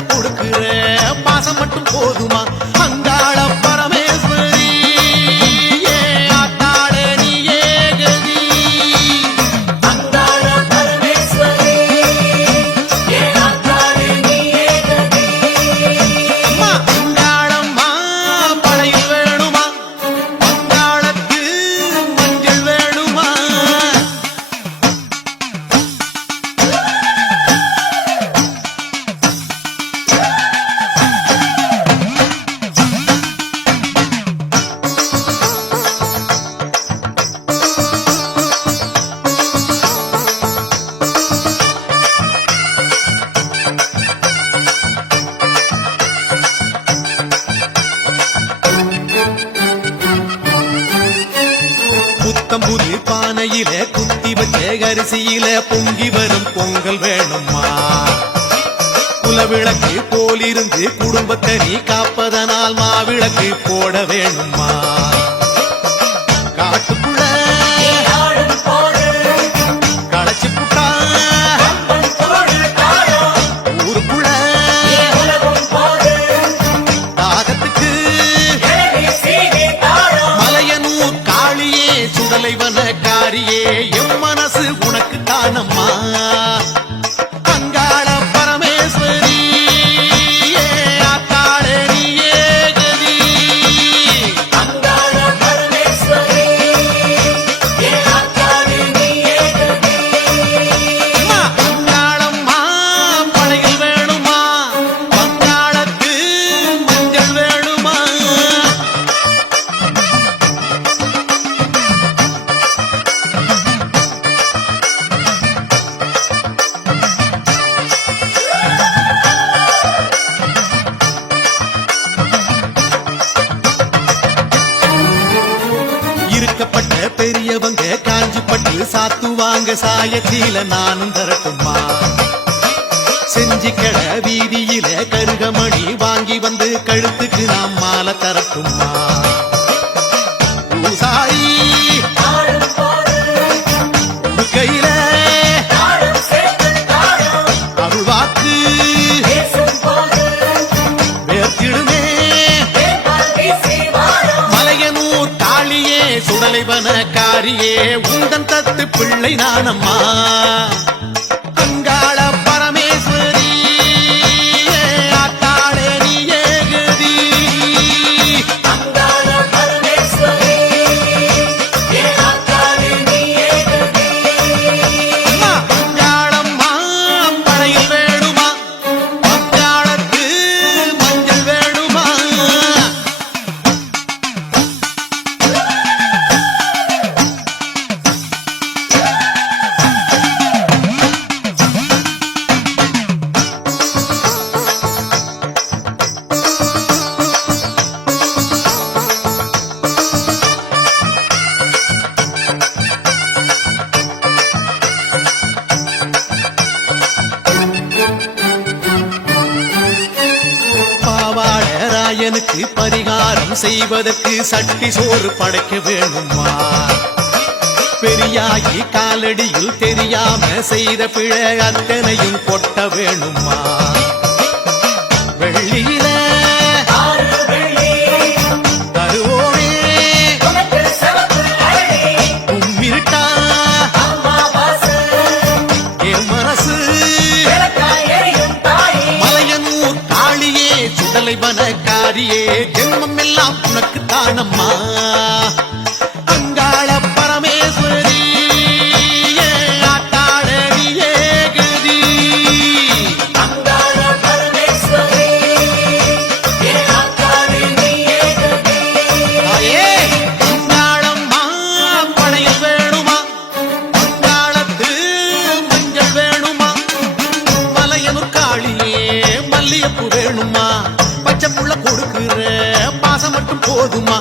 புள்ள கொடுக்கிற பாசம் மட்டும் போதுமா அங்காள பரமேஸ்வரி புத்தம்புது பானையில குத்தி வச்ச அரிசியில பொங்கி வரும் பொங்கல் வேணுமா குலவிளக்கு போலிருந்து குடும்பத்தை நீ காப்பதனால் மாவிளக்கு போட வேணுமா காட்டுக்குள்ள களைச்சு புட்டா ஊருக்குள்ள தாகத்துக்கு மலையனூர் காளியே சுடலைவன காரியே எம் மனசு உனக்கு தானம்மா அங்காள பரமேஸ்வரி இருக்கப்பட்ட பெரியவங்க காஞ்சிப்பட்டு சாத்துவாங்க சாயத்தில நானும் தரட்டுமா செஞ்சிக்கட வீதியில கருகமணி வாங்கி வந்து கழுத்துக்கு நாம் மாலை தரட்டுமா பூசாரி கையில அருள்வாக்கு வேர்த்திடுமே மலையனூர் காளியே சுடலைவன காரியே உந்தன் தத்து பிள்ளை நானம்மா அங்காள பரமேஸ்வரி ஆத்தாளே நீ ஏகதி அங்காளம்மா படையில் வேணுமா அங்காளத்து மஞ்சள் வேணுமா பாவாளராயனுக்கு பரிகாரம் செய்வதற்கு சட்டி சோறு படைக்க வேணுமா பெரியாகி காலடியில் தெரியாம செய்த பிழை அத்தனையும் கொட்ட வேணுமா வெள்ளியில தருவோமே கும்மிருட்டா என் மனசு மலையனூர் காளியே சுடலைவன காரியே ஜென்மம் எல்லாம் உனக்கு தானம்மா அங்காள பரமேஸ்வரி ஆத்தாளே நீ ஏகதி தாயே அங்காளம்மா படையில் வேணுமா அங்காளத்து மஞ்சள் வேணுமா மலையனூர் காளியே மல்லியப்பூ வேணுமா பச்சை புள்ள கொடுக்கிற பாசம் மட்டும் போதுமா